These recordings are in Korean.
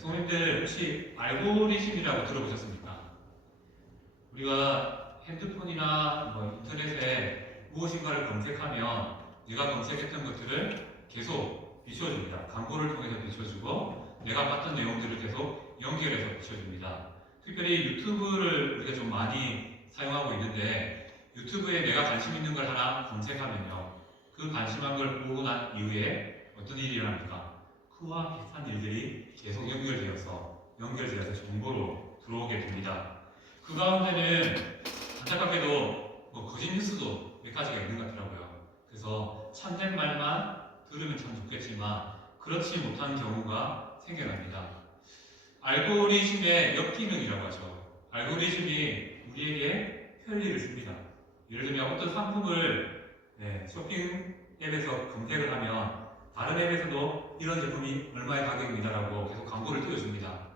성님들 혹시 알고리즘이라고 들어보셨습니까? 우리가 핸드폰이나 인터넷에 무엇인가를 검색하면 내가 검색했던 것들을 계속 비춰줍니다. 광고를 통해서 비춰주고 내가 봤던 내용들을 계속 연결해서 비춰줍니다. 특별히 유튜브를 우리가 좀 많이 사용하고 있는데 유튜브에 내가 관심 있는 걸 하나 검색하면요. 그 관심한 걸 보고 난 이후에 어떤 일이 일어납니까? 그와 비슷한 일들이 계속 연결되어서 정보로 들어오게 됩니다. 그 가운데는 안타깝게도 거짓 뉴스도 몇 가지가 있는 것 같더라고요. 그래서 참된 말만 들으면 참 좋겠지만 그렇지 못한 경우가 생겨납니다. 알고리즘의 역기능이라고 하죠. 알고리즘이 우리에게 편리를 줍니다. 예를 들면 어떤 상품을 쇼핑 앱에서 검색을 하면 다른 앱에서도 이런 제품이 얼마의 가격입니다라고 계속 광고를 띄워줍니다.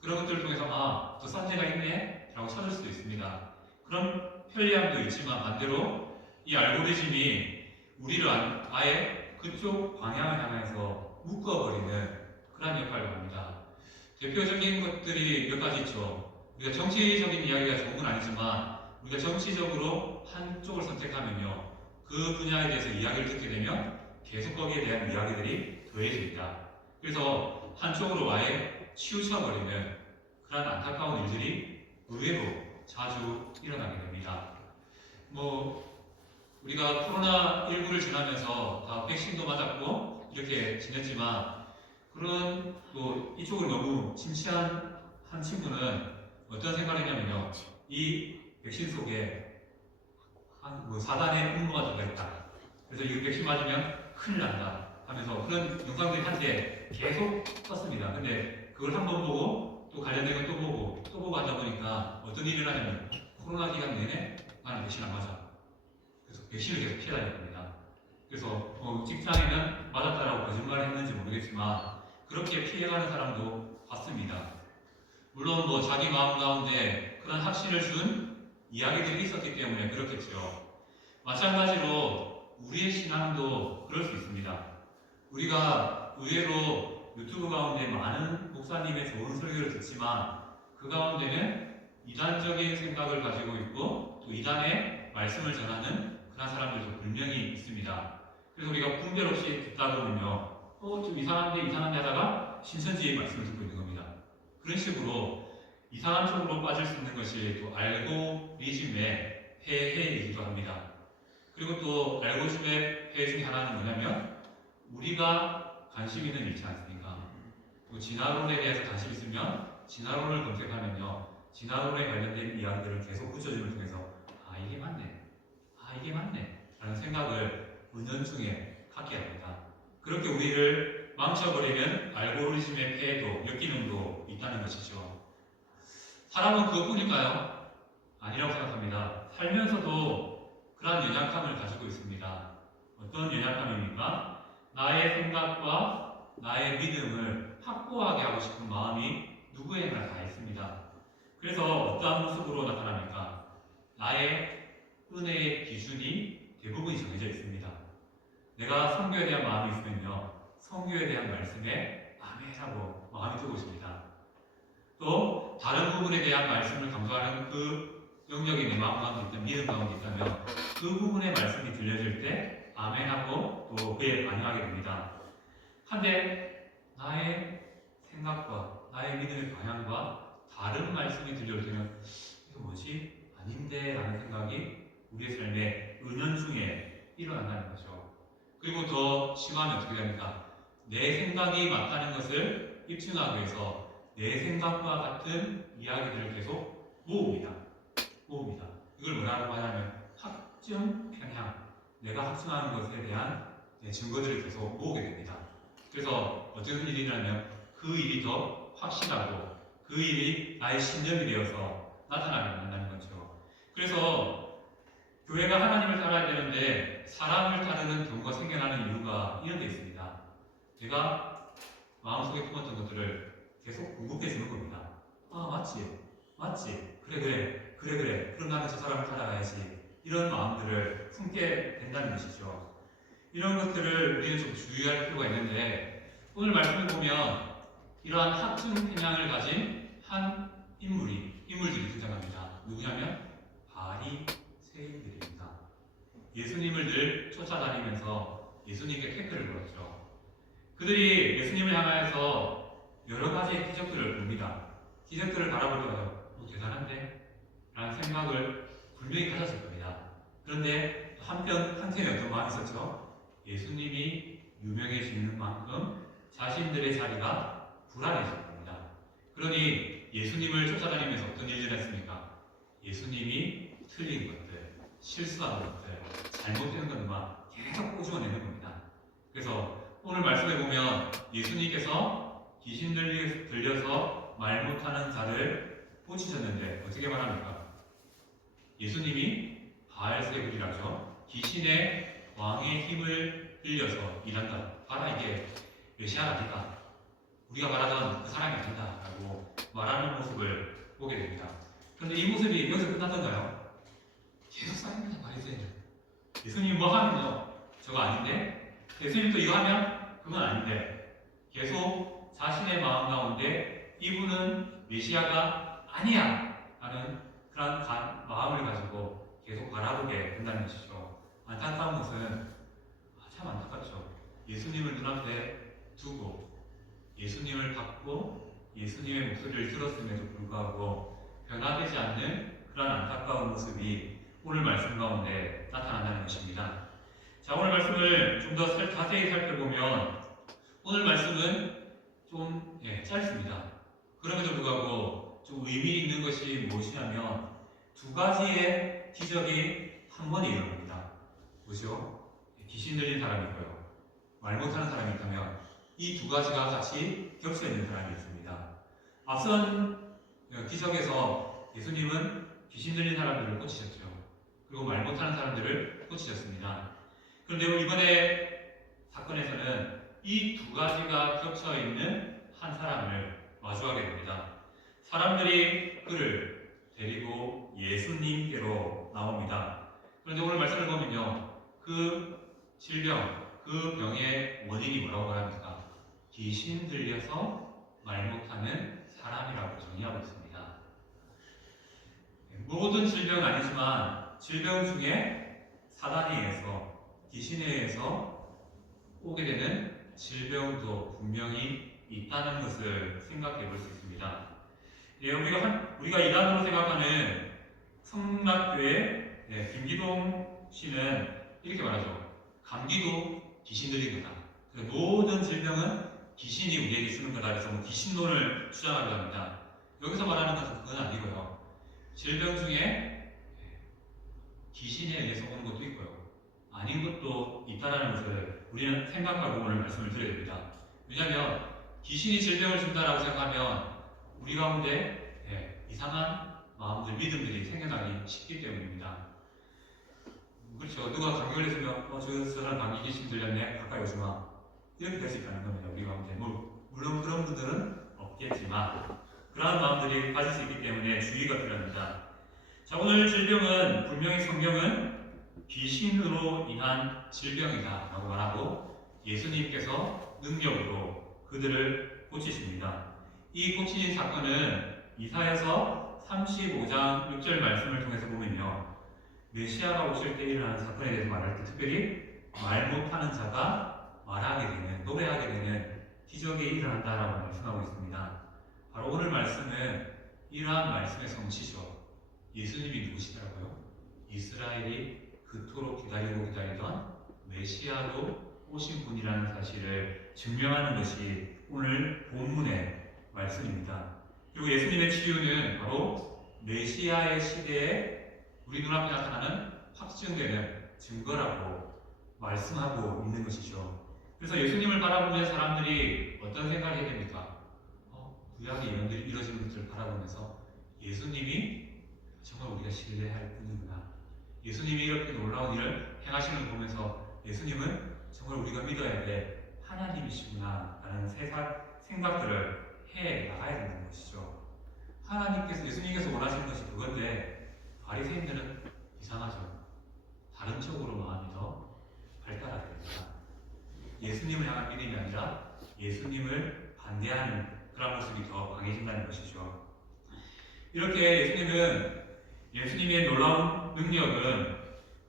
그런 것들을 통해서 더 싼 데가 있네? 라고 찾을 수도 있습니다. 그런 편리함도 있지만 반대로 이 알고리즘이 우리를 아예 그쪽 방향을 향해서 묶어버리는 그런 역할을 합니다. 대표적인 것들이 몇 가지 있죠. 우리가 정치적인 이야기가 좋은 건 아니지만 우리가 정치적으로 한쪽을 선택하면요. 그 분야에 대해서 이야기를 듣게 되면 계속 거기에 대한 이야기들이 더해집니다. 그래서 한쪽으로 아예 치우쳐버리는 그런 안타까운 일들이 의외로 자주 일어나게 됩니다. 우리가 코로나19를 지나면서 다 백신도 맞았고 이렇게 지냈지만 그런 이쪽을 너무 침시한 한 친구는 어떤 생각을 했냐면요. 이 백신 속에 사단의 음모가 들어있다. 그래서 이 백신 맞으면 큰일 난다 하면서 그런 영상들이 한때 계속 떴습니다. 근데 그걸 한 번 보고 또 관련된 걸 또 보고 하다 보니까 어떤 일이 일어나냐면 코로나 기간 내내 나는 백신 안 맞아. 그래서 백신을 계속 피해 다녔습니다. 그래서 직장에는 맞았다라고 거짓말을 했는지 모르겠지만 그렇게 피해가는 사람도 봤습니다. 물론 자기 마음 가운데 그런 확신을 준 이야기들이 있었기 때문에 그렇겠죠. 마찬가지로 우리의 신앙도 그럴 수 있습니다. 우리가 의외로 유튜브 가운데 많은 목사님의 좋은 설교를 듣지만 그 가운데는 이단적인 생각을 가지고 있고 또 이단의 말씀을 전하는 그런 사람들도 분명히 있습니다. 그래서 우리가 분별 없이 듣다 보면요. 좀 이상한데 하다가 신천지의 말씀을 듣고 있는 겁니다. 그런 식으로 이상한 쪽으로 빠질 수 있는 것이 또 알고리즘의 폐해이기도 합니다. 그리고 또 알고리즘의 폐해 중에 하나는 뭐냐면 우리가 관심 있는 일이지 않습니까? 진화론에 대해서 관심 있으면 진화론을 검색하면요. 진화론에 관련된 이야기들을 계속 붙여줌을 통해서 이게 맞네 라는 생각을 은연중에 갖게 합니다. 그렇게 우리를 망쳐버리는 알고리즘의 폐해도 역기능도 있다는 것이죠. 사람은 그것뿐일까요? 아니라고 생각합니다. 살면서도 그러한 연약함을 가지고 있습니다. 어떤 연약함입니까? 나의 생각과 나의 믿음을 확고하게 하고 싶은 마음이 누구에게나 다 있습니다. 그래서 어떠한 모습으로 나타납니까? 나의 은혜의 기준이 대부분이 정해져 있습니다. 내가 성교에 대한 마음이 있으면요. 성교에 대한 말씀에 아멘하고 마음이 뜨고 있습니다. 또 다른 부분에 대한 말씀을 강조하는 그 영역이 내 마음 가운데 있다면 믿음 가운데 있다면 그 부분의 말씀이 들려질 때 아멘하고 또 그에 반응하게 됩니다. 한데 나의 생각과 나의 믿음의 방향과 다른 말씀이 들려올 때는 이거 뭐지? 아닌데 라는 생각이 우리의 삶의 은연중에 일어난다는 거죠. 그리고 더 심하면 어떻게 됩니까? 내 생각이 맞다는 것을 입증하기 위해서 내 생각과 같은 이야기들을 계속 모읍니다. 이걸 뭐라고 하냐면 확증 편향. 내가 확증하는 것에 대한 증거들을 계속 모으게 됩니다. 그래서 어떤 일이 일어나면 그 일이 더 확실하고 그 일이 나의 신념이 되어서 나타나게 된다는 거죠. 그래서 교회가 하나님을 따라야 되는데 사람을 따르는 경우가 생겨나는 이유가 이런 데 있습니다. 제가 마음속에 품었던 것들을 계속 공급해 주는 겁니다. 맞지? 그래. 그럼 나는 저 사람을 따라가야지. 이런 마음들을 품게 된다는 것이죠. 이런 것들을 우리는 좀 주의할 필요가 있는데 오늘 말씀을 보면 이러한 학중 편향을 가진 한 인물들이 등장합니다. 누구냐면 바리새인들입니다. 예수님을 늘 쫓아다니면서 예수님께 태클을 걸었죠. 그들이 예수님을 향하여서 여러 가지의 기적들을 봅니다. 기적들을 바라보며 대단한데? 라는 생각을 분명히 가졌을 겁니다. 그런데 한편에 어떤 마음이 있었죠? 예수님이 유명해지는 만큼 자신들의 자리가 불안해질 겁니다. 그러니 예수님을 쫓아다니면서 어떤 일을 했습니까? 예수님이 틀린 것들, 실수한 것들, 잘못된 것만 계속 꼬집어내는 겁니다. 그래서 오늘 말씀에 보면 예수님께서 귀신 들려서 말 못하는 자를 고치셨는데 어떻게 말합니까? 예수님이 바알세불이라죠. 귀신의 왕의 힘을 빌려서 일한다. 봐라, 이게 메시아가 아니다. 우리가 말하던 그 사람이 아니다 라고 말하는 모습을 보게 됩니다. 그런데 이 모습이 여기서 끝났던가요? 계속 쌓입니다. 바리새인들. 예수님 뭐 하면요? 저거 아닌데? 예수님 또 이거 하면 그건 아닌데? 계속 자신의 마음 가운데 이분은 메시아가 아니야 하는 그런 마음을 가지고 계속 바라보게 된다는 것이죠. 안타까운 것은 참 안타깝죠. 예수님을 눈앞에 두고 예수님을 받고 예수님의 목소리를 들었음에도 불구하고 변화되지 않는 그런 안타까운 모습이 오늘 말씀 가운데 나타난다는 것입니다. 자, 오늘 말씀을 좀 더 자세히 살펴보면 오늘 말씀은 좀 짧습니다. 그럼에도 불구하고 좀 의미 있는 것이 무엇이냐면 두 가지의 기적이 한 번에 일어납니다. 뭐죠? 귀신 들린 사람이 있고요. 말 못하는 사람이 있다면 이 두 가지가 같이 겹쳐 있는 사람이 있습니다. 앞선 기적에서 예수님은 귀신 들린 사람들을 고치셨죠. 그리고 말 못하는 사람들을 고치셨습니다. 그런데 이번에 사건에서는 이 두 가지가 겹쳐 있는 한 사람을 마주하게 됩니다. 사람들이 그를 데리고 예수님께로 나옵니다. 그런데 오늘 말씀을 보면요, 그 질병, 그 병의 원인이 뭐라고 말합니까? 귀신 들려서 말 못하는 사람이라고 정의하고 있습니다. 모든 질병은 아니지만 질병 중에 사단에 의해서, 귀신에 의해서 오게 되는 질병도 분명히 있다는 것을 생각해 볼 수 있습니다. 우리가 이단으로 생각하는 성락교의 김기동 씨는 이렇게 말하죠. 감기도 귀신 들린 거다. 모든 질병은 귀신이 우리에게 쓰는 거다. 그래서 귀신론을 주장하려 합니다. 여기서 말하는 것은 그건 아니고요. 질병 중에 귀신에 의해서 오는 것도 있고요. 아닌 것도 있다는 것을 우리는 생각하고 오늘 말씀을 드려야 됩니다. 왜냐하면 귀신이 질병을 준다라고 생각하면 우리 가운데 이상한 마음들, 믿음들이 생겨나기 쉽기 때문입니다. 그렇죠. 누가 감기를 했으면 저 사람 감기 귀신 들렸네. 가까이 오지 마. 이렇게 될 수 있다는 겁니다. 우리 가운데. 물론 그런 분들은 없겠지만 그러한 마음들이 빠질 수 있기 때문에 주의가 필요합니다. 자, 오늘 질병은 분명히 성경은 귀신으로 인한 질병이다 라고 말하고 예수님께서 능력으로 그들을 고치십니다. 이 고치신 사건은 이사야서 35장 6절 말씀을 통해서 보면요, 메시아가 오실 때 일어나는 사건에 대해서 말할 때 특별히 말 못하는 자가 말하게 되는, 노래하게 되는 기적이 일어난다라고 말씀하고 있습니다. 바로 오늘 말씀은 이러한 말씀의 성취죠. 예수님이 누구시더라고요? 이스라엘이 그토록 기다리던 메시아로 오신 분이라는 사실을 증명하는 것이 오늘 본문의 말씀입니다. 그리고 예수님의 치유는 바로 메시아의 시대에 우리 눈앞에 나타나는 확증되는 증거라고 말씀하고 있는 것이죠. 그래서 예수님을 바라보는 사람들이 어떤 생각을 해야 됩니까? 구약의 예언들이 이루어지는 것을 바라보면서 예수님이 정말 우리가 신뢰할 분이구나. 예수님이 이렇게 놀라운 일을 행하시는 걸 보면서 예수님은 정말 우리가 믿어야 될 하나님이시구나 라는 생각들을 해 나가야 된다는 것이죠. 예수님께서 원하시는 것이 그건데 바리새인들은 이상하죠. 다른 쪽으로 마음이 더 발달하게 됩니다. 예수님을 향한 믿음이 아니라 예수님을 반대하는 그런 모습이 더 강해진다는 것이죠. 이렇게 예수님의 놀라운 능력은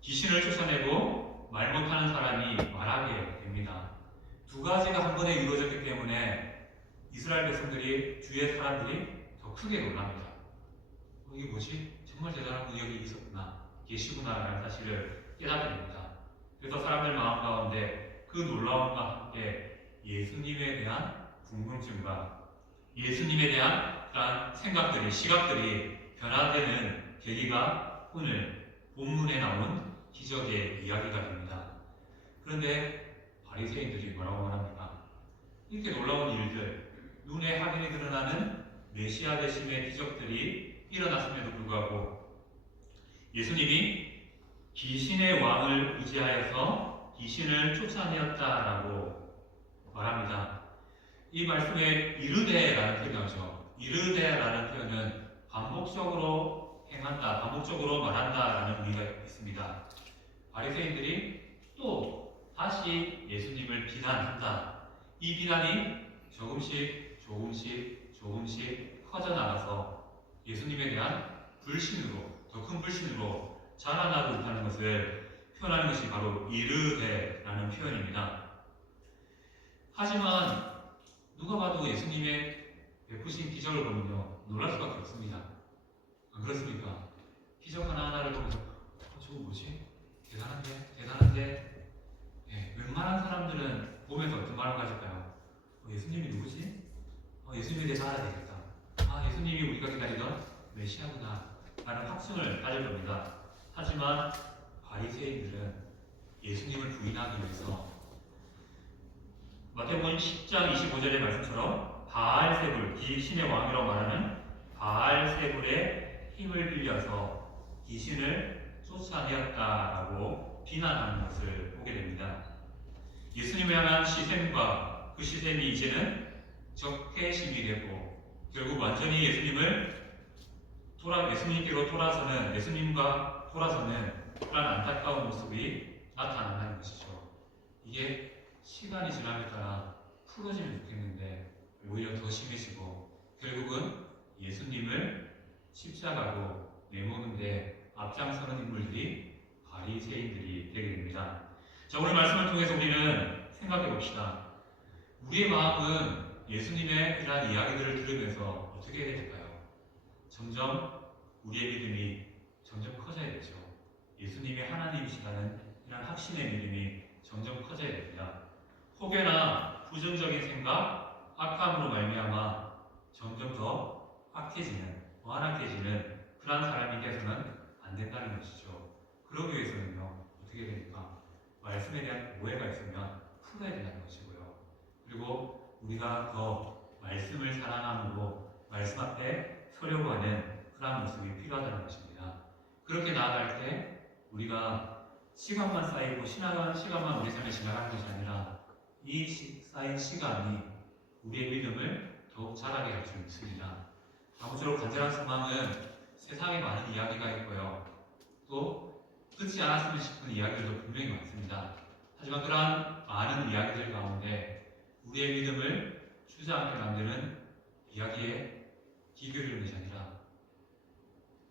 귀신을 쫓아내고 말 못하는 사람이 말하게 됩니다. 두 가지가 한 번에 이루어졌기 때문에 이스라엘 백성들이, 주의 사람들이 더 크게 놀랍니다. 이게 뭐지? 정말 대단한 능력이 있었구나, 계시구나라는 사실을 깨닫게 됩니다. 그래서 사람들 마음 가운데 그 놀라움과 함께 예수님에 대한 궁금증과 예수님에 대한 그러한 생각들이, 시각들이 변화되는 계기가 오늘 본문에 나온 기적의 이야기가 됩니다. 그런데 바리새인들이 뭐라고 말합니까? 이렇게 놀라운 일들, 눈에 확연히 드러나는 메시아 되심의 기적들이 일어났음에도 불구하고 예수님이 귀신의 왕을 의지하여서 귀신을 쫓아내었다라고 말합니다. 이 말씀에 이르되라는 표현이 나오죠. 이르되라는 표현은 반복적으로 행한다, 반복적으로 말한다라는 의미가 있습니다. 바리새인들이 또 다시 예수님을 비난한다. 이 비난이 조금씩 커져나가서 예수님에 대한 불신으로, 더 큰 불신으로 자라나고 있다는 것을 표현하는 것이 바로 이르되라는 표현입니다. 하지만 누가 봐도 예수님의 베푸신 기적을 보면요, 놀랄 수밖에 없습니다. 안 그렇습니까? 기적 하나하나를 보면서 저거 뭐지? 대단한데? 예, 웬만한 사람들은 보면서 어떤 마음을 가질까요? 예수님이 누구지? 예수님에 대해서 알아야 되겠다. 예수님이 우리가 기다리던 메시아구나 라는 확증을 가질 겁니다. 하지만 바리새인들은 예수님을 부인하기 위해서 마태복음 10장 25절의 말씀처럼 바알세불, 귀신의 왕이라고 말하는 바알세불의 힘을 빌려서 귀신을 쫓아내었다라고 비난하는 것을 보게 됩니다. 예수님을 향한 시샘과 그 시샘이 이제는 적개심이 되고 결국 완전히 예수님께로 돌아서는, 예수님과 돌아서는 그런 안타까운 모습이 나타난다는 것이죠. 이게 시간이 지남에 따라 풀어지면 좋겠는데 오히려 더 심해지고 결국은 예수님을 십자가로 내모는데 앞장서는 인물들이 바리새인들이 되게 됩니다. 자, 오늘 말씀을 통해서 우리는 생각해 봅시다. 우리의 마음은 예수님의 이러한 이야기들을 들으면서 어떻게 해야 될까요? 점점 우리의 믿음이 점점 커져야 되죠. 예수님이 하나님이시라는 이러한 확신의 믿음이 점점 커져야 됩니다. 혹여나 부정적인 생각, 악함으로 말미암아 점점 더 완악해지는 그러한 사람이 되어서는 안 된다는 것이죠. 그러기 위해서는요, 어떻게 됩니까? 말씀에 대한 오해가 있으면 풀어야 된다는 것이고요. 그리고 우리가 더 말씀을 사랑함으로 말씀 앞에 서려고 하는 그러한 모습이 필요하다는 것입니다. 그렇게 나아갈 때 우리가 시간만 쌓이고 시간만 우리 삶에 지나가는 것이 아니라 이 쌓인 시간이 우리의 믿음을 더욱 자라게 할 수 있습니다. 아무쪼록 간절한 소망은 세상에 많은 이야기가 있고요. 또 듣지 않았으면 싶은 이야기들도 분명히 많습니다. 하지만 그러한 많은 이야기들 가운데 우리의 믿음을 주저앉게 만드는 이야기에 귀 기울이는 것이 아니라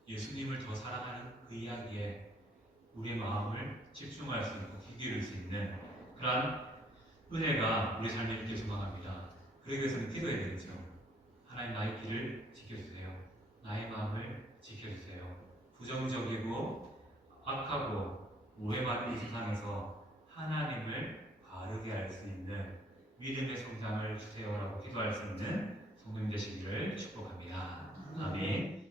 예수님을 더 사랑하는 그 이야기에 우리의 마음을 집중할 수 있고 귀 기울일 수 있는 그러한 은혜가 우리 삶에 있길 소망합니다. 그러기 위해서는 기도해야 되겠죠. 하나님, 나의 길을 지켜주세요. 나의 마음을 지켜주세요. 부정적이고 악하고 오해 많은 이 세상에서 하나님을 바르게 알 수 있는 믿음의 성장을 주세요라고 기도할 수 있는 성도님 되시기를 축복합니다. 아멘.